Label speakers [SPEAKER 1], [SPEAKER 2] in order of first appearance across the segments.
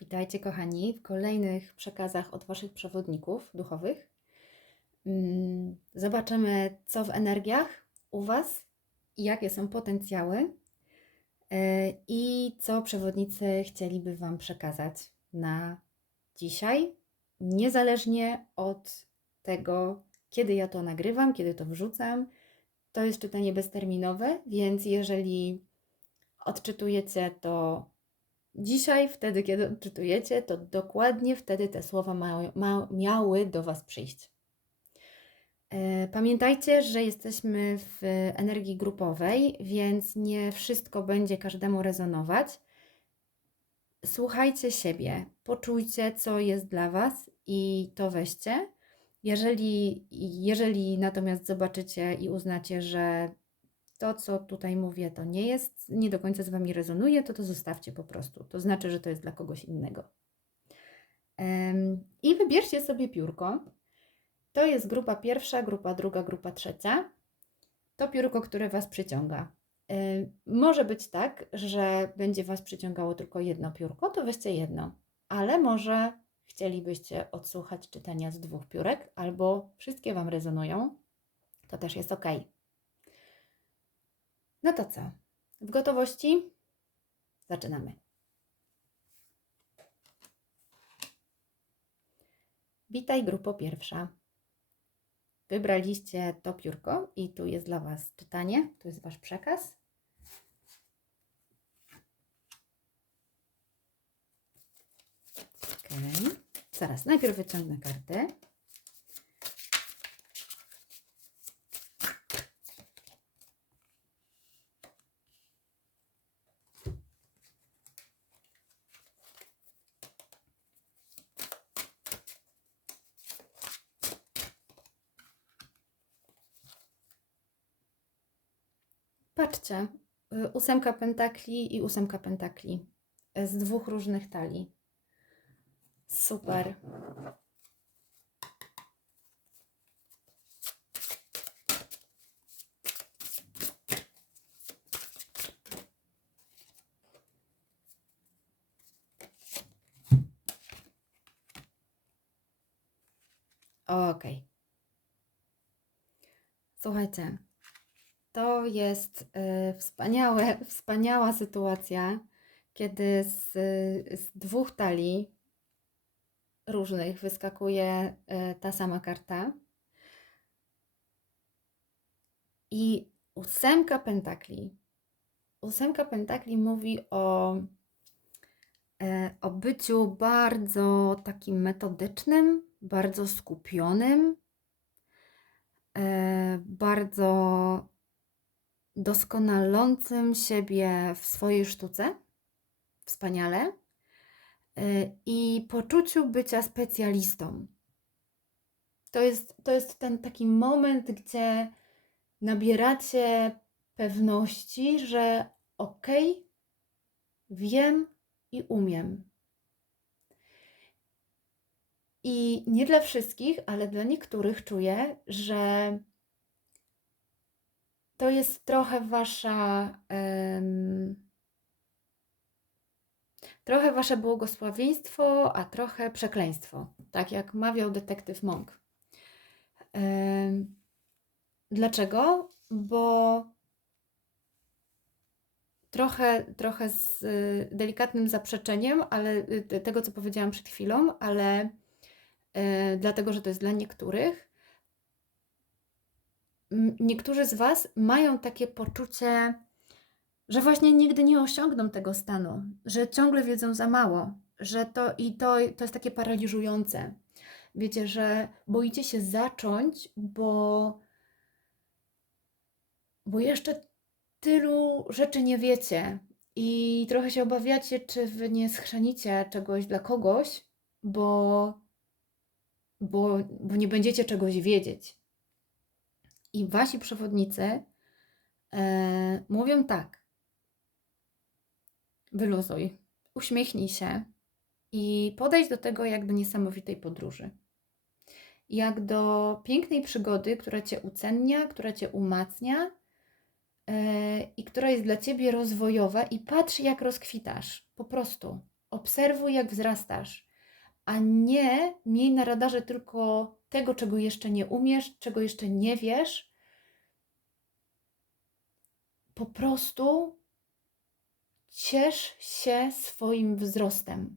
[SPEAKER 1] Witajcie, kochani, w kolejnych przekazach od Waszych przewodników duchowych. Mm, Zobaczymy, co w energiach u Was, jakie są potencjały e, i co przewodnicy chcieliby Wam przekazać na dzisiaj, niezależnie od tego, kiedy ja to nagrywam, kiedy to wrzucam. To jest czytanie bezterminowe, więc jeżeli odczytujecie to Dzisiaj, wtedy, kiedy odczytujecie, to dokładnie wtedy te słowa ma, ma, miały do Was przyjść. E, Pamiętajcie, że jesteśmy w energii grupowej, więc nie wszystko będzie każdemu rezonować. Słuchajcie siebie, poczujcie, co jest dla Was i to weźcie. Jeżeli, jeżeli natomiast zobaczycie i uznacie, że to, co tutaj mówię, to nie jest, nie do końca z Wami rezonuje, to to zostawcie po prostu. To znaczy, że to jest dla kogoś innego. I wybierzcie sobie piórko. To jest grupa pierwsza, grupa druga, grupa trzecia. To piórko, które Was przyciąga. Może być tak, że będzie Was przyciągało tylko jedno piórko, to weźcie jedno. Ale może chcielibyście odsłuchać czytania z dwóch piórek, albo wszystkie Wam rezonują. To też jest ok. No to co? W gotowości? Zaczynamy. Witaj, grupo pierwsza. Wybraliście to piórko i tu jest dla Was czytanie, tu jest Wasz przekaz. Okej. Zaraz, najpierw wyciągnę kartę. Patrzcie, y, ósemka pentakli i ósemka pentakli y, z dwóch różnych talii. Super. Okej. Słuchajcie, to jest y, wspaniałe, wspaniała sytuacja, kiedy z, z dwóch talii różnych wyskakuje y, ta sama karta. I ósemka pentakli. Ósemka pentakli mówi o, e, o byciu bardzo takim metodycznym, bardzo skupionym, e, bardzo doskonalącym siebie w swojej sztuce, wspaniale, y, i poczuciu bycia specjalistą. To jest, to jest ten taki moment, gdzie nabieracie pewności, że okej, wiem i umiem. I nie dla wszystkich, ale dla niektórych czuję, że to jest trochę wasza. em, trochę wasze błogosławieństwo, a trochę przekleństwo. Tak jak mawiał detektyw Monk. Em, dlaczego? Bo trochę, trochę z y, delikatnym zaprzeczeniem, ale y, tego, co powiedziałam przed chwilą, ale y, dlatego, że to jest dla niektórych. Niektórzy z Was mają takie poczucie, że właśnie nigdy nie osiągną tego stanu, że ciągle wiedzą za mało, że to i to, to jest takie paraliżujące. Wiecie, że boicie się zacząć, bo, bo jeszcze tylu rzeczy nie wiecie i trochę się obawiacie, czy wy nie schrzanicie czegoś dla kogoś, bo, bo, bo nie będziecie czegoś wiedzieć. I wasi przewodnicy e, mówią tak: wyluzuj, uśmiechnij się i podejdź do tego jak do niesamowitej podróży. Jak do pięknej przygody, która cię ucennia, która cię umacnia e, i która jest dla ciebie rozwojowa, i patrz, jak rozkwitasz. Po prostu. Obserwuj, jak wzrastasz, a nie miej na radarze tylko tego, czego jeszcze nie umiesz, czego jeszcze nie wiesz. Po prostu ciesz się swoim wzrostem.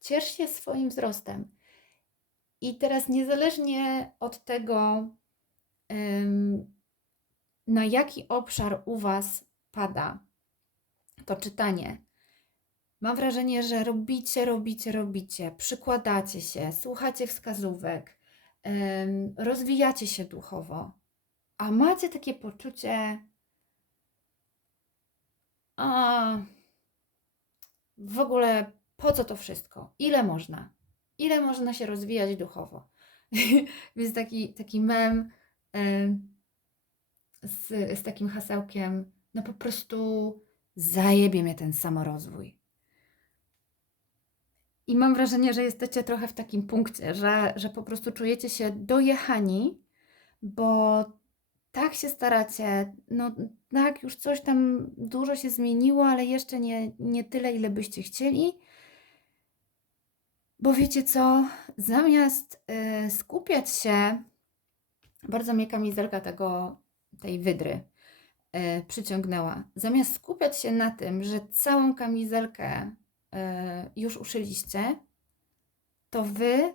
[SPEAKER 1] Ciesz się swoim wzrostem. I teraz, niezależnie od tego, na jaki obszar u Was pada to czytanie, mam wrażenie, że robicie, robicie, robicie, przykładacie się, słuchacie wskazówek, rozwijacie się duchowo, a macie takie poczucie, a w ogóle po co to wszystko? Ile można? Ile można się rozwijać duchowo? Więc taki, taki mem z, z takim hasełkiem, no po prostu zajebie mnie ten samorozwój. I mam wrażenie, że jesteście trochę w takim punkcie, że, że po prostu czujecie się dojechani, bo tak się staracie, no tak, już coś tam dużo się zmieniło, ale jeszcze nie, nie tyle, ile byście chcieli. Bo wiecie co, zamiast y, skupiać się, bardzo mnie kamizelka tego, tej wydry y, przyciągnęła. Zamiast skupiać się na tym, że całą kamizelkę y, już uszyliście, to wy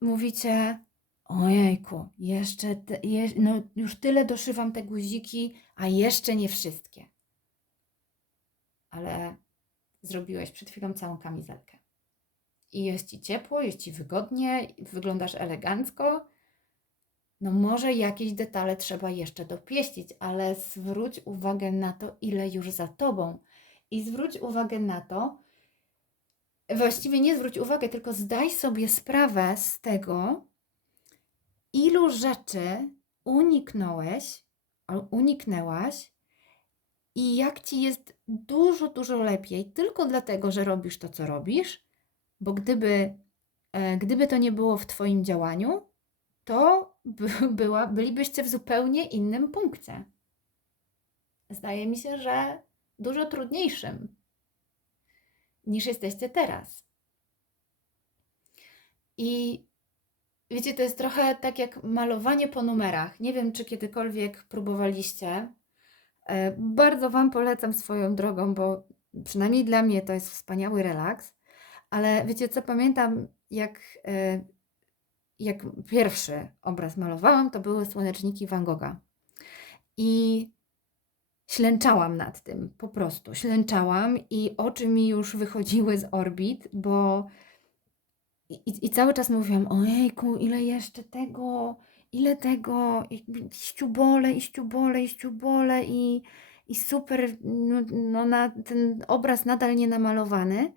[SPEAKER 1] mówicie, ojejku, jeszcze, te, je, no już tyle doszywam te guziki, a jeszcze nie wszystkie. Ale zrobiłeś przed chwilą całą kamizelkę i jest ci ciepło, jest ci wygodnie, wyglądasz elegancko. No może jakieś detale trzeba jeszcze dopieścić, ale zwróć uwagę na to, ile już za tobą. I zwróć uwagę na to, właściwie nie zwróć uwagę, tylko zdaj sobie sprawę z tego, ilu rzeczy uniknąłeś, uniknęłaś i jak ci jest dużo, dużo lepiej tylko dlatego, że robisz to, co robisz, bo gdyby, e, gdyby to nie było w Twoim działaniu, to była, bylibyście w zupełnie innym punkcie. Zdaje mi się, że dużo trudniejszym niż jesteście teraz. I wiecie, to jest trochę tak jak malowanie po numerach. Nie wiem, czy kiedykolwiek próbowaliście. E, bardzo Wam polecam swoją drogą, bo przynajmniej dla mnie to jest wspaniały relaks. Ale wiecie co, pamiętam jak, e, jak pierwszy obraz malowałam, to były słoneczniki Van Gogha. I ślęczałam nad tym, po prostu ślęczałam i oczy mi już wychodziły z orbit, bo i, i cały czas mówiłam, ojejku, ile jeszcze tego, ile tego, i ściubole, i ściubole, i ściubole, i, i super, no, no na, ten obraz nadal nie namalowany.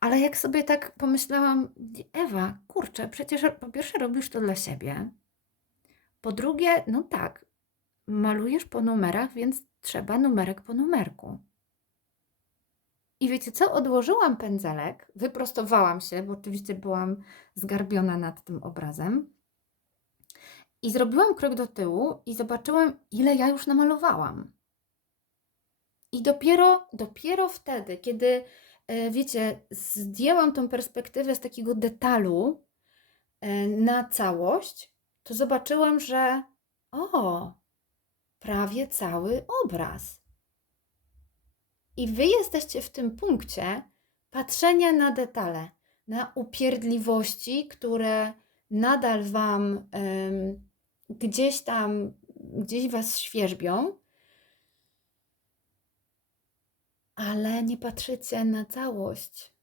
[SPEAKER 1] Ale jak sobie tak pomyślałam, Ewa, kurczę, przecież po pierwsze robisz to dla siebie. Po drugie, no tak, malujesz po numerach, więc trzeba numerek po numerku. I wiecie co? Odłożyłam pędzelek, wyprostowałam się, bo oczywiście byłam zgarbiona nad tym obrazem. I zrobiłam krok do tyłu i zobaczyłam, ile ja już namalowałam. I dopiero, dopiero wtedy, kiedy E, wiecie, zdjęłam tą perspektywę z takiego detalu e, na całość, to zobaczyłam, że o, prawie cały obraz. I wy jesteście w tym punkcie patrzenia na detale, na upierdliwości, które nadal wam gdzieś tam, gdzieś was świerzbią, ale nie patrzycie na całość.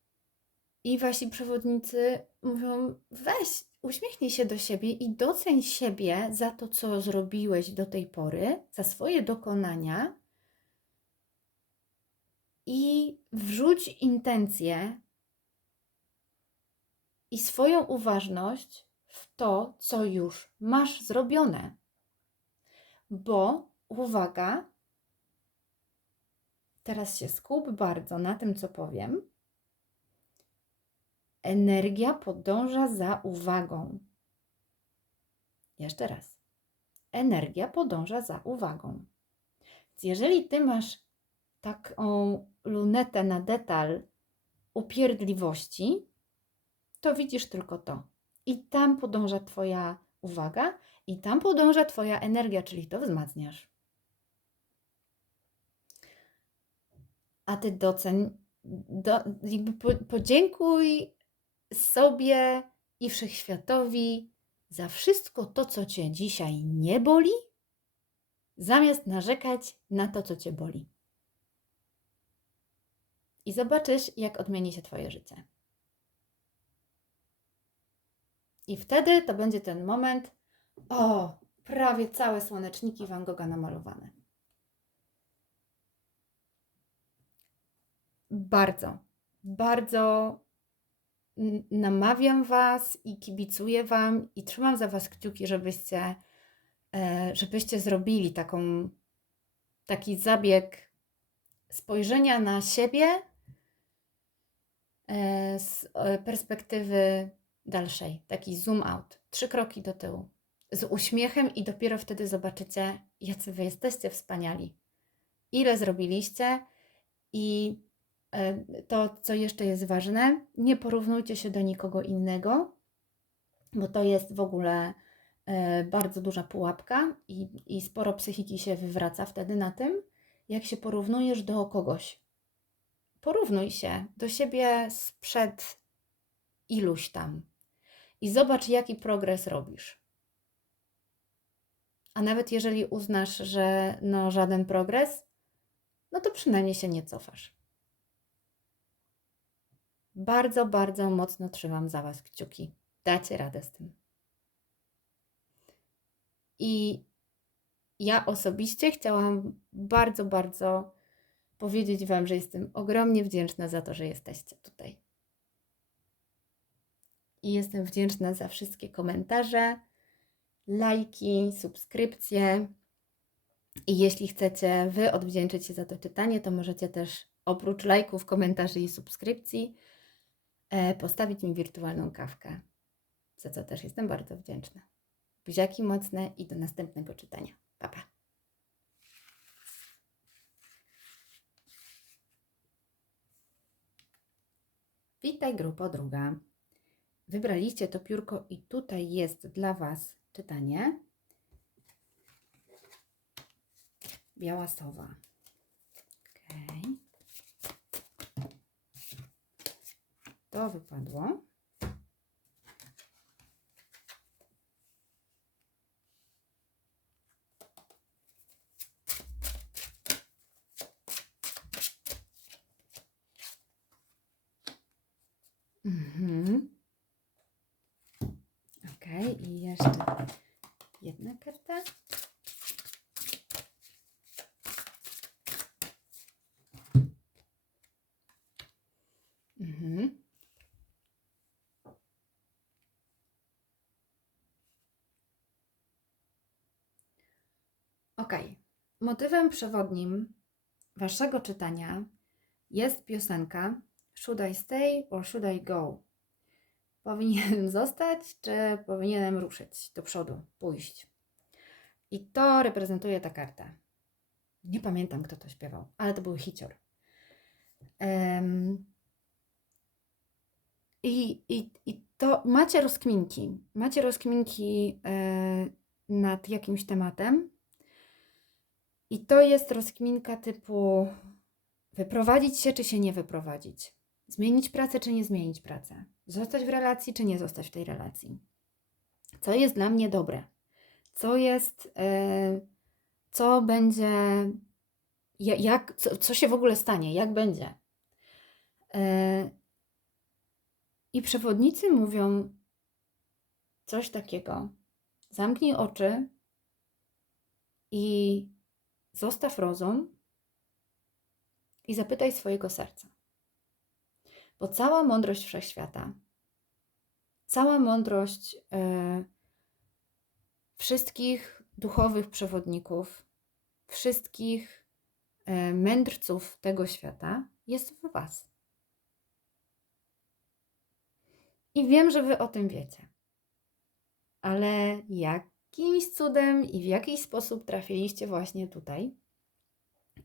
[SPEAKER 1] I wasi przewodnicy mówią: weź, uśmiechnij się do siebie i doceń siebie za to, co zrobiłeś do tej pory, za swoje dokonania i wrzuć intencję i swoją uważność w to, co już masz zrobione. Bo uwaga, Teraz się skup bardzo na tym, co powiem. Energia podąża za uwagą. Jeszcze raz. Energia podąża za uwagą. Więc jeżeli ty masz taką lunetę na detal upierdliwości, to widzisz tylko to. I tam podąża Twoja uwaga, i tam podąża Twoja energia, czyli to wzmacniasz. A Ty doceń, do, jakby po, podziękuj sobie i wszechświatowi za wszystko to, co Cię dzisiaj nie boli, zamiast narzekać na to, co Cię boli. I zobaczysz, jak odmieni się Twoje życie. I wtedy to będzie ten moment, o, prawie całe słoneczniki Van Gogha namalowane. Bardzo, bardzo namawiam Was i kibicuję Wam i trzymam za Was kciuki, żebyście, e, żebyście zrobili taką, taki zabieg spojrzenia na siebie z e, perspektywy dalszej, taki zoom out, trzy kroki do tyłu, z uśmiechem i dopiero wtedy zobaczycie, jacy Wy jesteście wspaniali, ile zrobiliście i E, to, co jeszcze jest ważne, nie porównujcie się do nikogo innego, bo to jest w ogóle e, bardzo duża pułapka i, i sporo psychiki się wywraca wtedy na tym, jak się porównujesz do kogoś. Porównuj się do siebie sprzed iluś tam i zobacz, jaki progres robisz. A nawet jeżeli uznasz, że no żaden progres, no to przynajmniej się nie cofasz. Bardzo, bardzo mocno trzymam za Was kciuki. Dacie radę z tym. I ja osobiście chciałam bardzo, bardzo powiedzieć Wam, że jestem ogromnie wdzięczna za to, że jesteście tutaj. I jestem wdzięczna za wszystkie komentarze, lajki, subskrypcje. I jeśli chcecie Wy odwdzięczyć się za to czytanie, to możecie też oprócz lajków, komentarzy i subskrypcji E, postawić mi wirtualną kawkę, za co też jestem bardzo wdzięczna. Buziaki mocne i do następnego czytania. Pa, pa. Witaj grupo druga. Wybraliście to piórko i tutaj jest dla Was czytanie. Biała sowa. Okay. To wypadło. Mhm. Ok, i jeszcze jedna karta. Mhm. Ok. Motywem przewodnim waszego czytania jest piosenka Should I stay or should I go? Powinienem zostać, czy powinienem ruszyć do przodu, pójść? I to reprezentuje ta karta. Nie pamiętam, kto to śpiewał, ale to był hicior. Um, i, i, I to macie rozkminki. Macie rozkminki e, nad jakimś tematem, i to jest rozkminka typu wyprowadzić się, czy się nie wyprowadzić. Zmienić pracę, czy nie zmienić pracę. Zostać w relacji, czy nie zostać w tej relacji. Co jest dla mnie dobre? Co jest, yy, co będzie, jak, co, co, się w ogóle stanie, jak będzie. Yy, I przewodnicy mówią coś takiego. Zamknij oczy i Zostaw rozum i zapytaj swojego serca. Bo cała mądrość wszechświata, cała mądrość yy, wszystkich duchowych przewodników, wszystkich yy, mędrców tego świata jest w Was. I wiem, że Wy o tym wiecie. Ale jak jakimś cudem i w jakiś sposób trafiliście właśnie tutaj.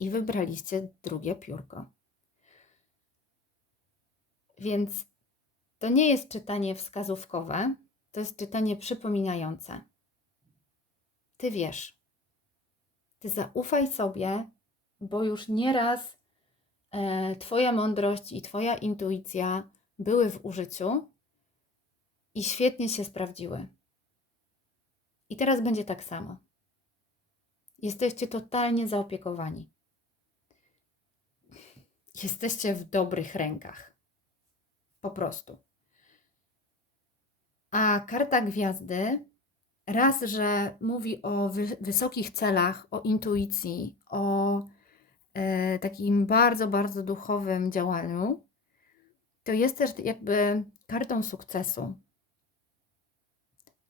[SPEAKER 1] i wybraliście drugie piórko. Więc to nie jest czytanie wskazówkowe, to jest czytanie przypominające. Ty wiesz. Ty zaufaj sobie, bo już nieraz e, Twoja mądrość i Twoja intuicja były w użyciu i świetnie się sprawdziły. I teraz będzie tak samo. Jesteście totalnie zaopiekowani. Jesteście w dobrych rękach. Po prostu. A karta gwiazdy raz, że mówi o wy wysokich celach, o intuicji, o e, takim bardzo, bardzo duchowym działaniu, to jest też jakby kartą sukcesu.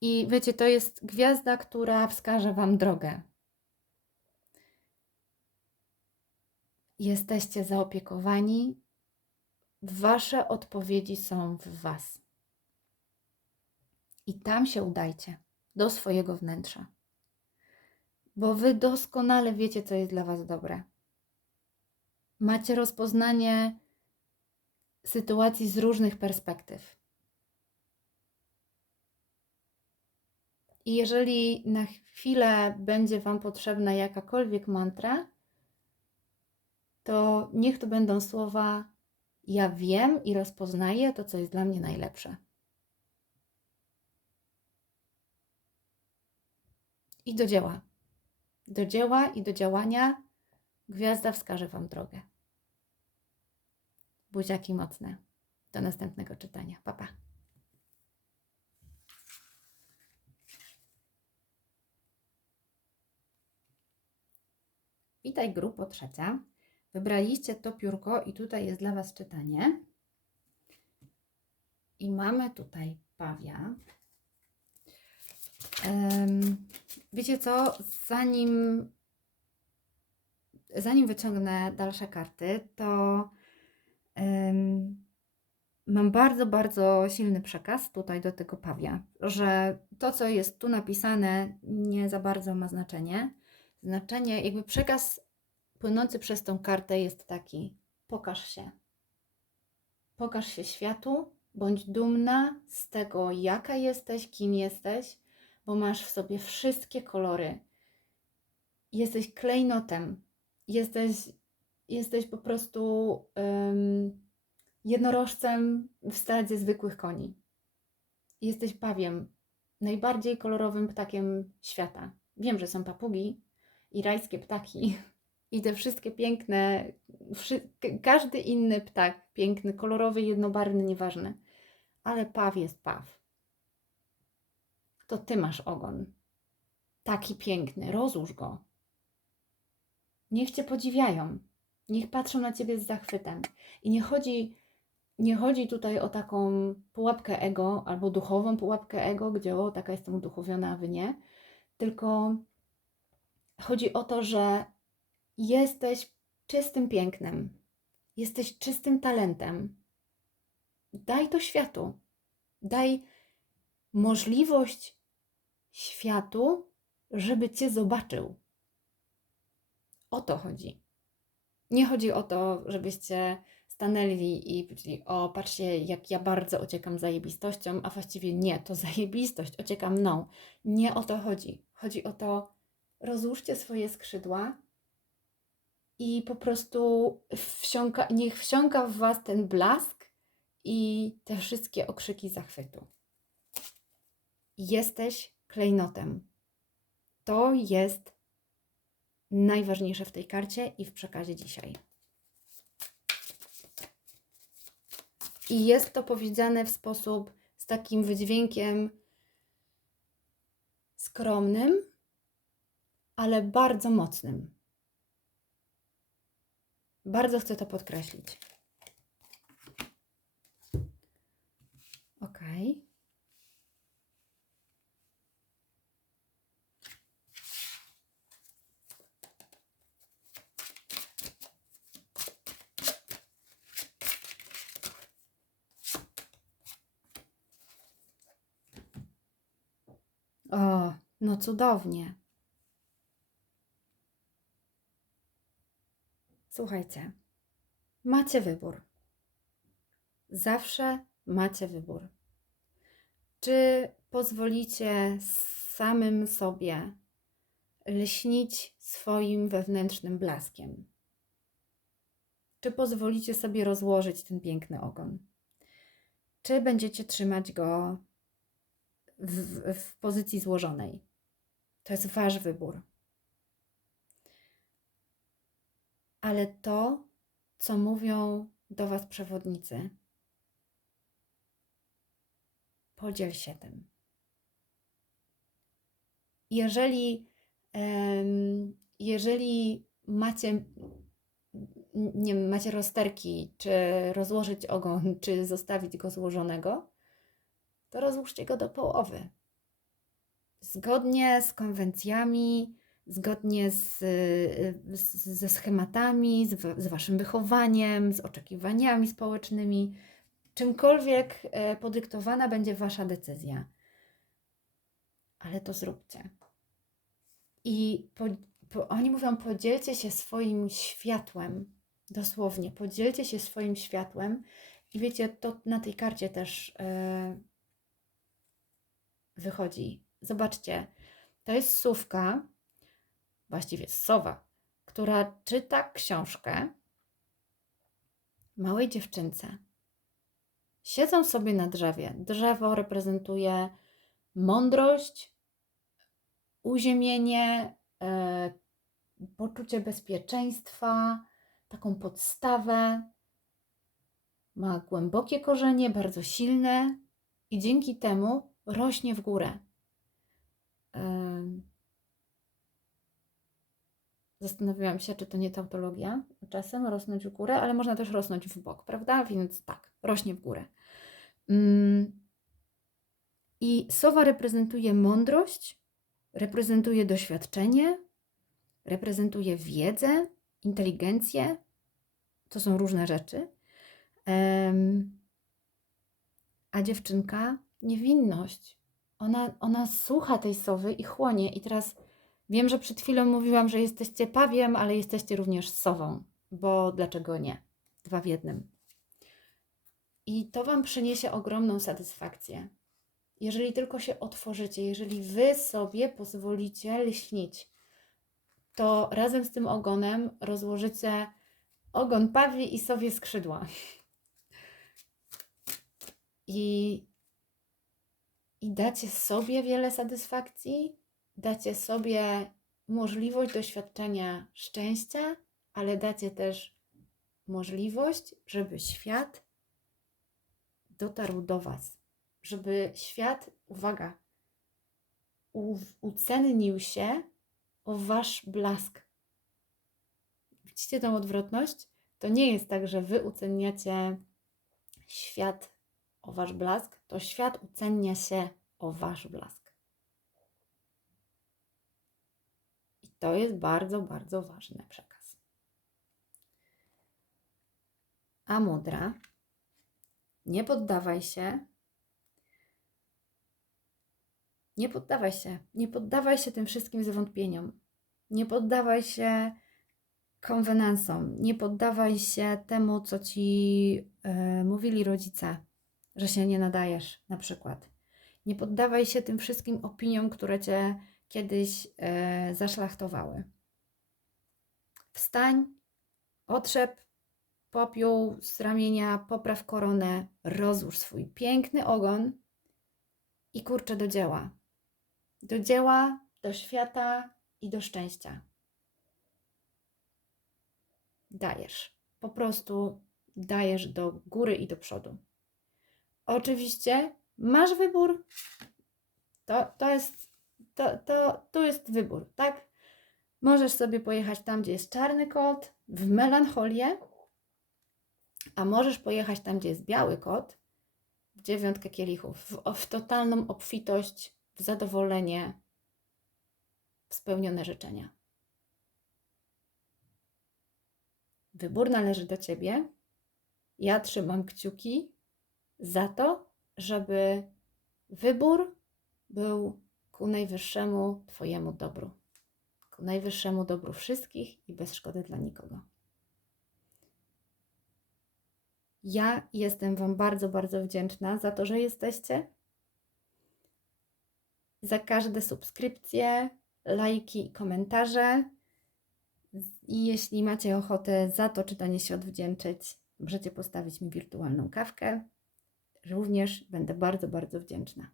[SPEAKER 1] I wiecie, to jest gwiazda, która wskaże Wam drogę. Jesteście zaopiekowani, Wasze odpowiedzi są w Was. I tam się udajcie, do swojego wnętrza. Bo Wy doskonale wiecie, co jest dla Was dobre. Macie rozpoznanie sytuacji z różnych perspektyw. I jeżeli na chwilę będzie Wam potrzebna jakakolwiek mantra, to niech to będą słowa: Ja wiem i rozpoznaję to, co jest dla mnie najlepsze. I do dzieła. Do dzieła i do działania gwiazda wskaże Wam drogę. Buziaki mocne. Do następnego czytania. Pa, pa. Witaj grupo trzecia. Wybraliście to piórko i tutaj jest dla Was czytanie. I mamy tutaj pawia. Wiecie co, zanim, zanim wyciągnę dalsze karty, to um, mam bardzo, bardzo silny przekaz tutaj do tego pawia, że to, co jest tu napisane, nie za bardzo ma znaczenie. Znaczenie, jakby przekaz płynący przez tą kartę jest taki: pokaż się. Pokaż się światu, bądź dumna z tego, jaka jesteś, kim jesteś, bo masz w sobie wszystkie kolory. Jesteś klejnotem, jesteś, jesteś po prostu um, jednorożcem w stadzie zwykłych koni. Jesteś pawiem, najbardziej kolorowym ptakiem świata. Wiem, że są papugi i rajskie ptaki, i te wszystkie piękne, wszy, każdy inny ptak, piękny, kolorowy, jednobarwny, nieważne, ale paw jest paw. To ty masz ogon. Taki piękny, rozłóż go. Niech cię podziwiają, niech patrzą na ciebie z zachwytem. I nie chodzi, nie chodzi tutaj o taką pułapkę ego albo duchową pułapkę ego, gdzie o, taka jestem uduchowiona, a wy nie, tylko chodzi o to, że Jesteś czystym pięknem. Jesteś czystym talentem. Daj to światu. Daj możliwość światu, żeby cię zobaczył. O to chodzi. Nie chodzi o to, żebyście stanęli i powiedzieli, o patrzcie, jak ja bardzo ociekam zajebistością, a właściwie nie, to zajebistość ocieka mną. Nie o to chodzi. Chodzi o to, rozłóżcie swoje skrzydła i po prostu wsiąka, niech wsiąka w Was ten blask i te wszystkie okrzyki zachwytu. Jesteś klejnotem. To jest najważniejsze w tej karcie i w przekazie dzisiaj. I jest to powiedziane w sposób z takim wydźwiękiem skromnym, ale bardzo mocnym. Bardzo chcę to podkreślić. Ok. O, no cudownie. Słuchajcie, macie wybór. Zawsze macie wybór. Czy pozwolicie samym sobie lśnić swoim wewnętrznym blaskiem? Czy pozwolicie sobie rozłożyć ten piękny ogon? Czy będziecie trzymać go w, w pozycji złożonej? To jest Wasz wybór. Ale to, co mówią do Was przewodnicy, podziel się tym. Jeżeli, jeżeli macie, nie macie rozterki, czy rozłożyć ogon, czy zostawić go złożonego, to rozłóżcie go do połowy. Zgodnie z konwencjami, zgodnie z, z, ze schematami, z, z waszym wychowaniem, z oczekiwaniami społecznymi, czymkolwiek e, podyktowana będzie wasza decyzja. Ale to zróbcie. I po, po, oni mówią: podzielcie się swoim światłem, dosłownie, podzielcie się swoim światłem. I wiecie, to na tej karcie też yy, wychodzi. Zobaczcie, to jest sówka, właściwie sowa, która czyta książkę małej dziewczynce. Siedzą sobie na drzewie. Drzewo reprezentuje mądrość, uziemienie, e, poczucie bezpieczeństwa, taką podstawę. Ma głębokie korzenie, bardzo silne i dzięki temu rośnie w górę. Zastanowiłam się, czy to nie tautologia. Czasem rosnąć w górę, ale można też rosnąć w bok, prawda? Więc tak, rośnie w górę. Mm. I sowa reprezentuje mądrość, reprezentuje doświadczenie, reprezentuje wiedzę, inteligencję. To są różne rzeczy. A dziewczynka niewinność. Ona, ona słucha tej sowy i chłonie. I teraz wiem, że przed chwilą mówiłam, że jesteście pawiem, ale jesteście również sową, bo dlaczego nie? Dwa w jednym. I to Wam przyniesie ogromną satysfakcję. Jeżeli tylko się otworzycie, jeżeli Wy sobie pozwolicie lśnić, to razem z tym ogonem rozłożycie ogon pawi i sobie skrzydła. I i dacie sobie wiele satysfakcji, dacie sobie możliwość doświadczenia szczęścia, ale dacie też możliwość, żeby świat dotarł do Was, żeby świat, uwaga, ucennił się o Wasz blask. Widzicie tą odwrotność? To nie jest tak, że Wy ucenniacie świat o Wasz blask, to świat ucennia się o Wasz blask. I to jest bardzo, bardzo ważny przekaz. A mudra, nie poddawaj się. Nie poddawaj się. Nie poddawaj się tym wszystkim zwątpieniom. Nie poddawaj się konwenansom. Nie poddawaj się temu, co ci yy, mówili rodzice że się nie nadajesz, na przykład. Nie poddawaj się tym wszystkim opiniom, które cię kiedyś e, zaszlachtowały. Wstań, otrzep popiół z ramienia, popraw koronę, rozłóż swój piękny ogon i kurczę do dzieła. Do dzieła, do świata i do szczęścia. Dajesz. Po prostu dajesz do góry i do przodu. Oczywiście masz wybór. To, to jest, to, to, tu jest wybór, tak? Możesz sobie pojechać tam, gdzie jest czarny kot, w melancholię, a możesz pojechać tam, gdzie jest biały kot, w dziewiątkę kielichów, w, w totalną obfitość, w zadowolenie, w spełnione życzenia. Wybór należy do ciebie. Ja trzymam kciuki za to, żeby wybór był ku najwyższemu Twojemu dobru, ku najwyższemu dobru wszystkich i bez szkody dla nikogo. Ja jestem Wam bardzo, bardzo wdzięczna za to, że jesteście. Za każde subskrypcje, lajki i komentarze. I jeśli macie ochotę za to czytanie się odwdzięczyć, możecie postawić mi wirtualną kawkę. Również będę bardzo, bardzo wdzięczna.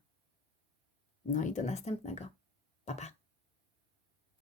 [SPEAKER 1] No i do następnego. Pa, pa.